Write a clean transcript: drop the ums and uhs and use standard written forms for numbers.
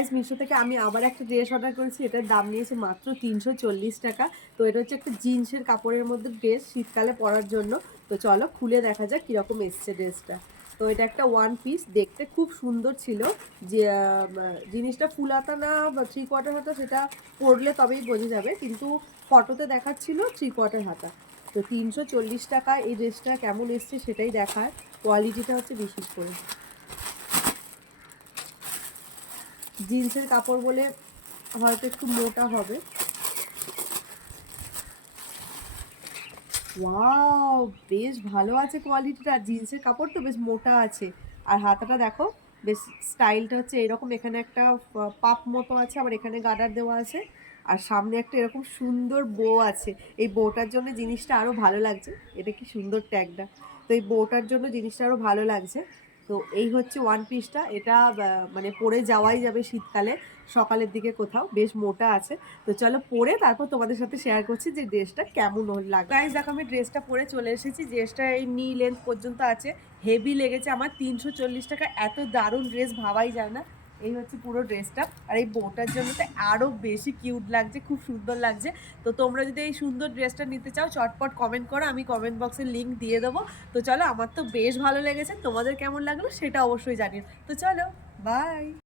Guys Meesho থেকে আমি আবার একটা ড্রেস অর্ডার করেছি, এটার দাম নিয়েছে মাত্র 340 টাকা। তো এটা হচ্ছে একটা জিন্সের কাপড়ের মধ্যে ড্রেস, শীতকালে পরার জন্য। তো চলো খুলে দেখা যাক কীরকম এসছে ড্রেসটা। তো এটা একটা ওয়ান পিস, দেখতে খুব সুন্দর ছিল। যে জিনিসটা ফুল হাতা না বা 3/4 হাতা সেটা পরলে তবেই বোঝা যাবে, কিন্তু ফটোতে দেখাচ্ছিল 3/4 হাতা। তো 340 টাকা এই ড্রেসটা কেমন এসছে সেটাই দেখার। কোয়ালিটিটা হচ্ছে বিশেষ করে জিন্সের কাপড় বলে হয়তো একটু মোটা হবে। ওয়াও, বেশ ভালো আছে কোয়ালিটিটা। আর জিন্সের কাপড় তো বেশ মোটা আছে। আর হাতাটা দেখো, বেশ স্টাইলটা হচ্ছে এরকম, এখানে একটা পাপ মতো আছে, আবার এখানে গার্ডার দেওয়া আছে। আর সামনে একটা এরকম সুন্দর বো আছে। এই বউটার জন্য জিনিসটা আরো ভালো লাগছে। এটা কি সুন্দর ট্যাগটা। তো এই বউটার জন্য জিনিসটা আরো ভালো লাগছে। তো এই হচ্ছে ওয়ান পিসটা। এটা মানে পরে যাওয়াই যাবে শীতকালে, সকালের দিকে কোথাও। বেশ মোটা আছে। তো চলো পরে তারপর তোমাদের সাথে শেয়ার করছি যে ড্রেসটা কেমন লাগে। গাইস দেখো, আমি ড্রেসটা পরে চলে এসেছি। ড্রেসটা এই নি লেন্থ পর্যন্ত আছে। হেভি লেগেছে আমার। 340 টাকা এত দারুণ ড্রেস ভাবাই যায় না। এই হচ্ছে পুরো ড্রেসটা। আর এই বউটার জন্য তো আরো বেশি কিউট লাগছে, খুব সুন্দর লাগছে। তো তোমরা যদি এই সুন্দর ড্রেসটা নিতে চাও চটপট কমেন্ট করো, আমি কমেন্ট বক্সে লিঙ্ক দিয়ে দেবো। তো চলো, আমার তো বেশ ভালো লেগেছে, তোমাদের কেমন লাগলো সেটা অবশ্যই জানিও। তো চলো, বাই।